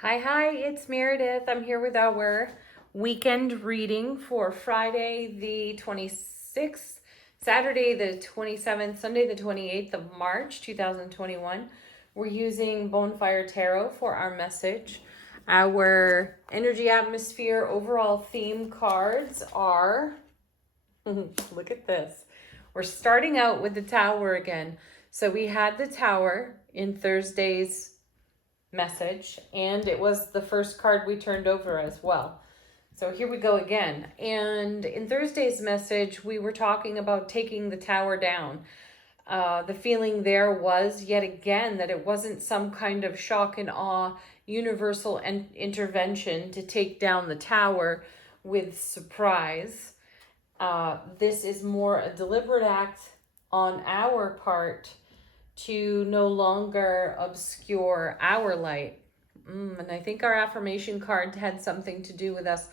Hi, it's Meredith. I'm here with our weekend reading for Friday the 26th, Saturday the 27th, Sunday the 28th of March 2021. We're using Bonfire Tarot for our message. Our energy atmosphere overall theme cards are, look at this. We're starting out with the Tower again. So we had the Tower in Thursday's message, and it was the first card we turned over as well. So here we go again. And in Thursday's message, we were talking about taking the tower down. The feeling there was yet again that it wasn't some kind of shock and awe, universal intervention to take down the tower with surprise. This is more a deliberate act on our part to no longer obscure our light. And I think our affirmation card had something to do with us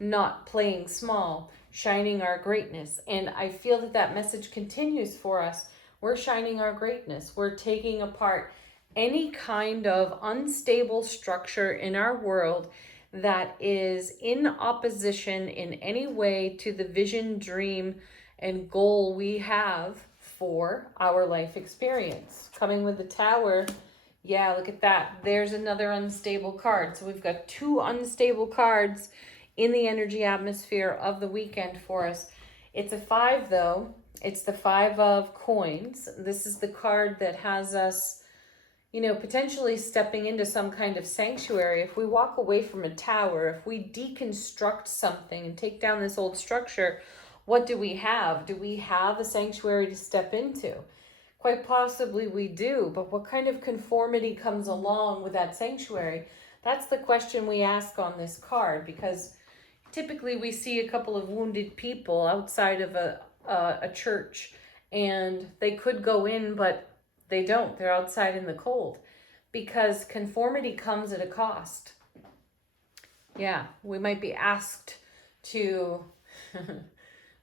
not playing small, shining our greatness. And I feel that that message continues for us. We're shining our greatness. We're taking apart any kind of unstable structure in our world that is in opposition in any way to the vision, dream, and goal we have for our life experience. Coming with the Tower, yeah, look at that. There's another unstable card. So we've got two unstable cards in the energy atmosphere of the weekend for us. It's a 5 though. It's the 5 of coins. This is the card that has us, potentially stepping into some kind of sanctuary. If we walk away from a tower, if we deconstruct something and take down this old structure, what do we have? Do we have a sanctuary to step into? Quite possibly we do, but what kind of conformity comes along with that sanctuary? That's the question we ask on this card, because typically we see a couple of wounded people outside of a church, and they could go in, but they don't. They're outside in the cold, because conformity comes at a cost. Yeah, we might be asked to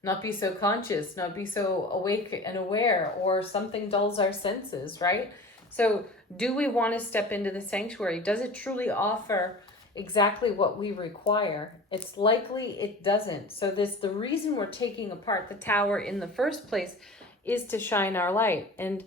not be so conscious, not be so awake and aware, or something dulls our senses, right? So do we want to step into the sanctuary? Does it truly offer exactly what we require? It's likely it doesn't. So the reason we're taking apart the tower in the first place is to shine our light. And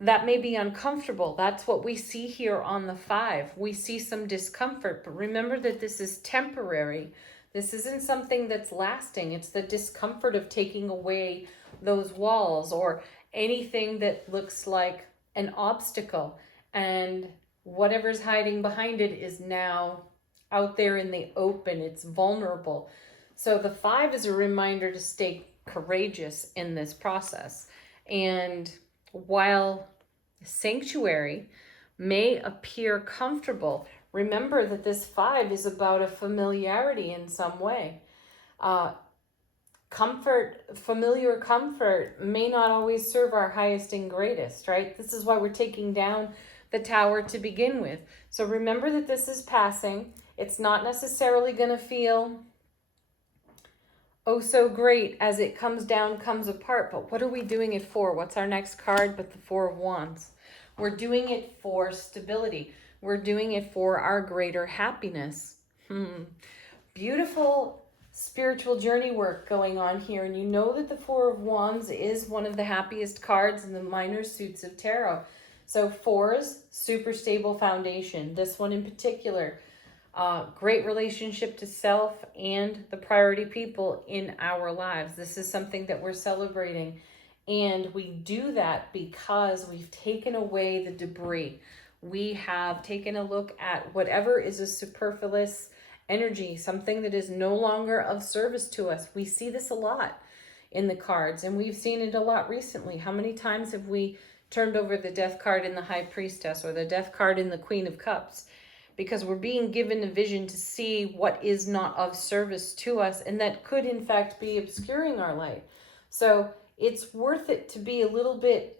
that may be uncomfortable. That's what we see here on the 5. We see some discomfort, but remember that this is temporary. This isn't something that's lasting. It's the discomfort of taking away those walls or anything that looks like an obstacle. And whatever's hiding behind it is now out there in the open. It's vulnerable. So the 5 is a reminder to stay courageous in this process. And while sanctuary may appear comfortable, remember that this 5 is about a familiarity in some way. Familiar comfort may not always serve our highest and greatest, right? This is why we're taking down the tower to begin with. So remember that this is passing. It's not necessarily going to feel oh so great as it comes down, comes apart. But what are we doing it for? What's our next card but the 4 of Wands? We're doing it for stability. We're doing it for our greater happiness. Beautiful spiritual journey work going on here. And you know that the 4 of Wands is one of the happiest cards in the minor suits of tarot. So 4s, super stable foundation. This one in particular, great relationship to self and the priority people in our lives. This is something that we're celebrating. And we do that because we've taken away the debris. We have taken a look at whatever is a superfluous energy, something that is no longer of service to us. We see this a lot in the cards, and we've seen it a lot recently. How many times have we turned over the Death card in the High Priestess or the Death card in the Queen of Cups? Because we're being given a vision to see what is not of service to us, and that could in fact be obscuring our light. So it's worth it to be a little bit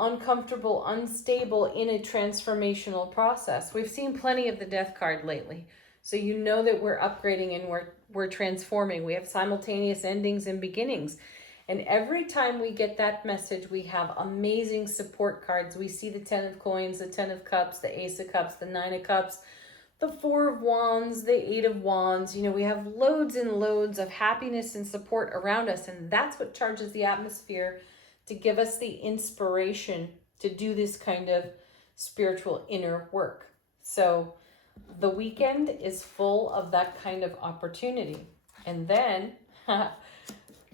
uncomfortable, unstable in a transformational process. We've seen plenty of the Death card lately. So you know that we're upgrading and we're transforming. We have simultaneous endings and beginnings. And every time we get that message, we have amazing support cards. We see the 10 of coins, the 10 of cups, the ace of cups, the 9 of cups, the Four of Wands, the Eight of Wands. You know, we have loads and loads of happiness and support around us, and that's what charges the atmosphere to give us the inspiration to do this kind of spiritual inner work. So the weekend is full of that kind of opportunity. And then,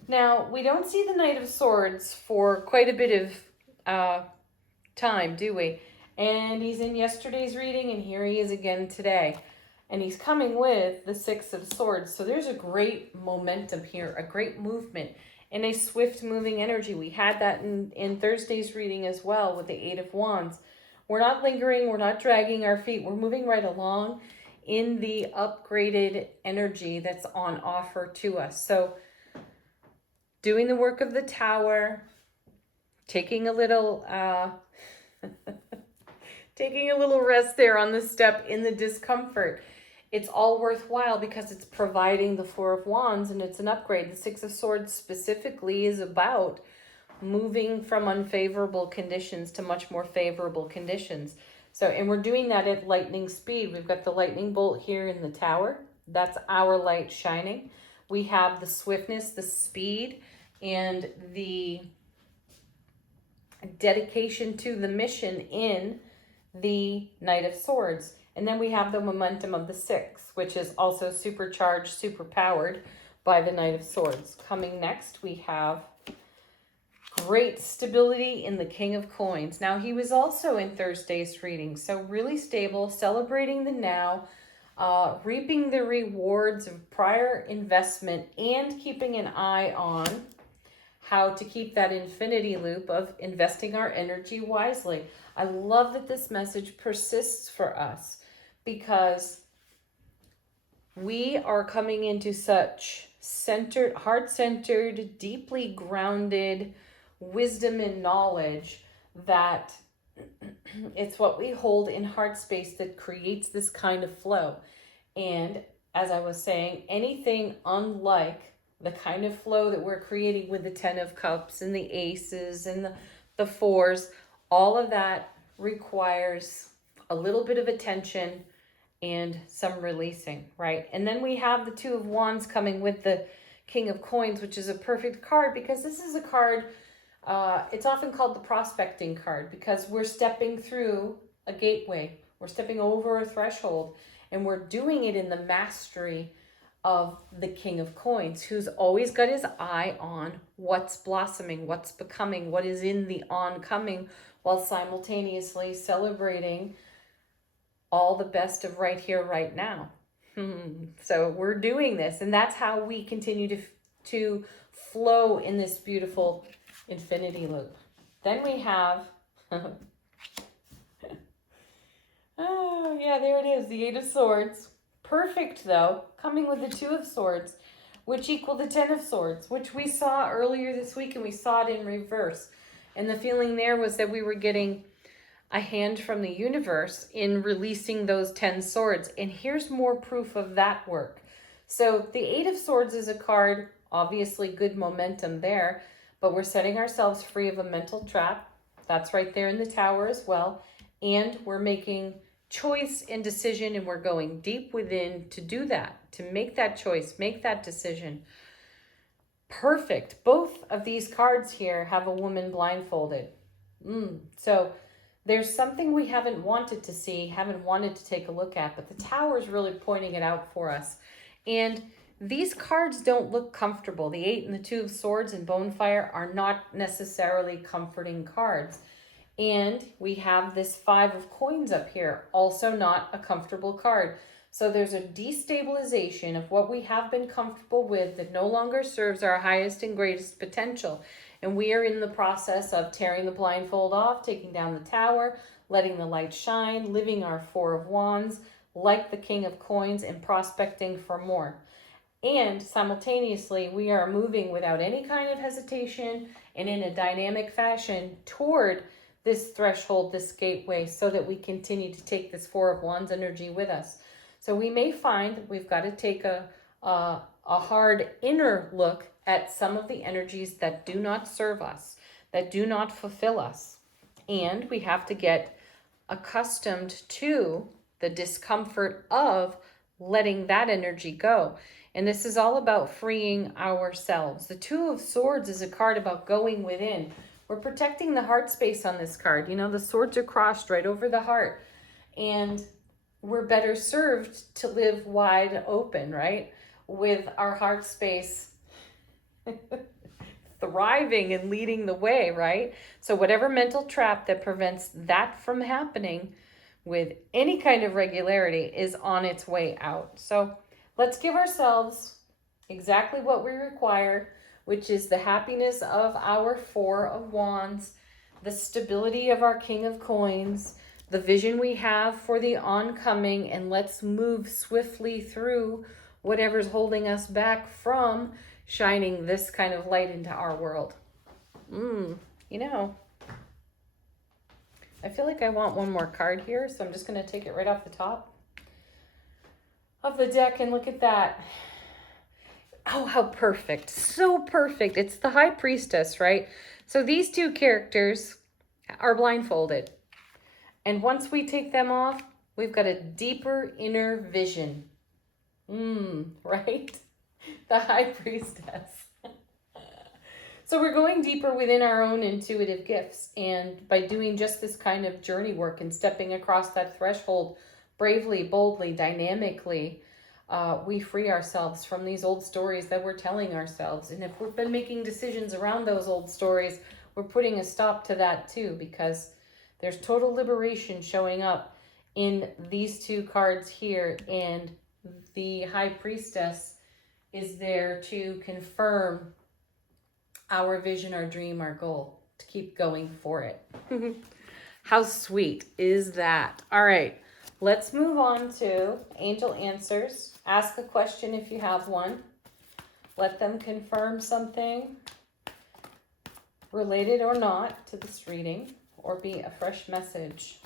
now we don't see the Knight of Swords for quite a bit of time, do we? And he's in yesterday's reading, and here he is again today. And he's coming with the Six of Swords. So there's a great momentum here, a great movement, and a swift moving energy. We had that in Thursday's reading as well with the Eight of Wands. We're not lingering, we're not dragging our feet, we're moving right along in the upgraded energy that's on offer to us. So doing the work of the Tower, taking a little taking a little rest there on the step in the discomfort. It's all worthwhile because it's providing the Four of Wands and it's an upgrade. The Six of Swords specifically is about moving from unfavorable conditions to much more favorable conditions. So, and we're doing that at lightning speed. We've got the lightning bolt here in the Tower. That's our light shining. We have the swiftness, the speed, and the dedication to the mission in the Knight of Swords. And then we have the momentum of the Six, which is also supercharged, superpowered by the Knight of Swords. Coming next, we have great stability in the King of Coins. Now, he was also in Thursday's reading, so really stable, celebrating the now, reaping the rewards of prior investment, and keeping an eye on how to keep that infinity loop of investing our energy wisely. I love that this message persists for us because we are coming into such centered, heart-centered, deeply grounded wisdom and knowledge that it's what we hold in heart space that creates this kind of flow. And as I was saying, anything unlike the kind of flow that we're creating with the Ten of Cups and the Aces and the Fours, all of that requires a little bit of attention and some releasing, right? And then we have the Two of Wands coming with the King of Coins, which is a perfect card because this is a card, it's often called the prospecting card because we're stepping through a gateway. We're stepping over a threshold and we're doing it in the mastery of the King of Coins, who's always got his eye on what's blossoming, what's becoming, what is in the oncoming, while simultaneously celebrating all the best of right here, right now. So we're doing this, and that's how we continue to flow in this beautiful infinity loop. Then we have, oh yeah, there it is, the Eight of Swords. Perfect though, coming with the Two of Swords, which equal the Ten of Swords, which we saw earlier this week, and we saw it in reverse. And the feeling there was that we were getting a hand from the universe in releasing those 10 swords. And here's more proof of that work. So the Eight of Swords is a card, obviously good momentum there, but we're setting ourselves free of a mental trap. That's right there in the Tower as well. And we're making choice and decision, and we're going deep within to do that, to make that choice, make that decision. Perfect. Both of these cards here have a woman blindfolded. So there's something we haven't wanted to see, haven't wanted to take a look at, but the Tower is really pointing it out for us. And these cards don't look comfortable. The Eight and the Two of Swords and Bonefire are not necessarily comforting cards. And we have this Five of Coins up here, also not a comfortable card. So there's a destabilization of what we have been comfortable with that no longer serves our highest and greatest potential. And we are in the process of tearing the blindfold off, taking down the Tower, letting the light shine, living our Four of Wands, like the King of Coins, and prospecting for more. And simultaneously, we are moving without any kind of hesitation and in a dynamic fashion toward this threshold, this gateway, so that we continue to take this Four of Wands energy with us. So we may find that we've got to take a hard inner look at some of the energies that do not serve us, that do not fulfill us. And we have to get accustomed to the discomfort of letting that energy go. And this is all about freeing ourselves. The Two of Swords is a card about going within. We're protecting the heart space on this card. You know, the swords are crossed right over the heart. And we're better served to live wide open, right? With our heart space thriving and leading the way, right? So whatever mental trap that prevents that from happening with any kind of regularity is on its way out. So let's give ourselves exactly what we require, which is the happiness of our Four of Wands, the stability of our King of Coins, the vision we have for the oncoming, and let's move swiftly through whatever's holding us back from shining this kind of light into our world. You know, I feel like I want one more card here, so I'm just going to take it right off the top of the deck and look at that. Oh, how perfect. So perfect. It's the High Priestess, right? So these two characters are blindfolded. And once we take them off, we've got a deeper inner vision. Right? The High Priestess. So we're going deeper within our own intuitive gifts. And by doing just this kind of journey work and stepping across that threshold bravely, boldly, dynamically, we free ourselves from these old stories that we're telling ourselves. And if we've been making decisions around those old stories, we're putting a stop to that too, because there's total liberation showing up in these two cards here. And the High Priestess is there to confirm our vision, our dream, our goal, to keep going for it. How sweet is that? All right, let's move on to Angel Answers. Ask a question if you have one. Let them confirm something related or not to this reading, or be a fresh message.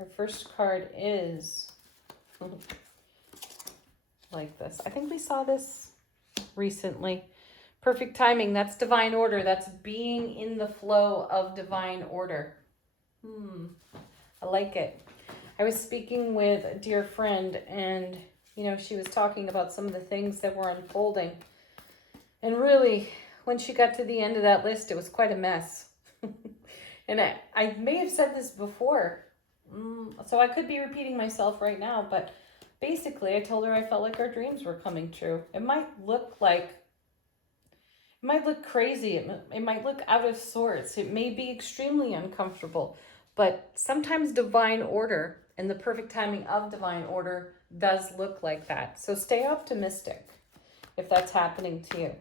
Our first card is like this. I think we saw this recently. Perfect timing. That's divine order. That's being in the flow of divine order. I like it. I was speaking with a dear friend, and you know, she was talking about some of the things that were unfolding. And really, when she got to the end of that list, it was quite a mess. And I may have said this before, so I could be repeating myself right now, but basically I told her I felt like our dreams were coming true. It might look crazy. It might look out of sorts. It may be extremely uncomfortable, but sometimes divine order and the perfect timing of divine order does look like that. So stay optimistic if that's happening to you.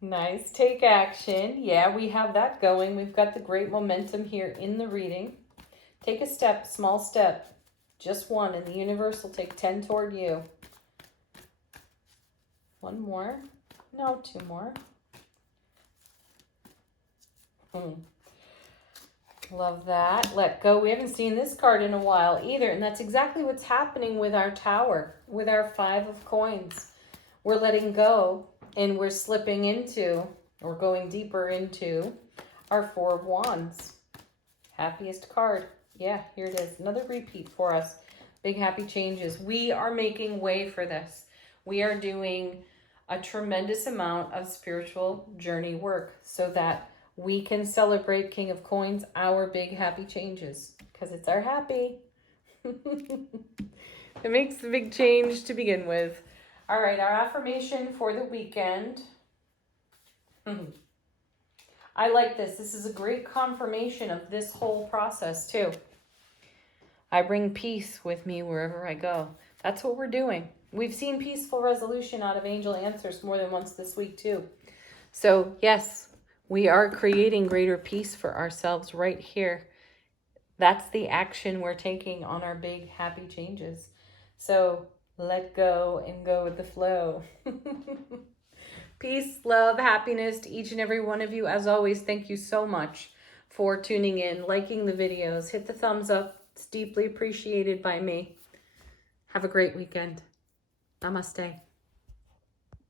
Nice. Take action. Yeah, we have that going. We've got the great momentum here in the reading. Take a step, small step, just one, and the universe will take 10 toward you. One more. No, two more. Love that. Let go. We haven't seen this card in a while either, and that's exactly what's happening with our Tower, with our Five of Coins. We're letting go, and we're slipping into, or going deeper into, our Four of Wands. Happiest card. Yeah, here it is. Another repeat for us. Big happy changes. We are making way for this. We are doing a tremendous amount of spiritual journey work so that we can celebrate King of Coins, our big happy changes, because it's our happy. It makes the big change to begin with. All right, our affirmation for the weekend. I like this. This is a great confirmation of this whole process too. I bring peace with me wherever I go. That's what we're doing. We've seen peaceful resolution out of Angel Answers more than once this week too. So yes, we are creating greater peace for ourselves right here. That's the action we're taking on our big happy changes. So let go and go with the flow. Peace, love, happiness to each and every one of you. As always, thank you so much for tuning in, liking the videos. Hit the thumbs up. It's deeply appreciated by me. Have a great weekend. Namaste.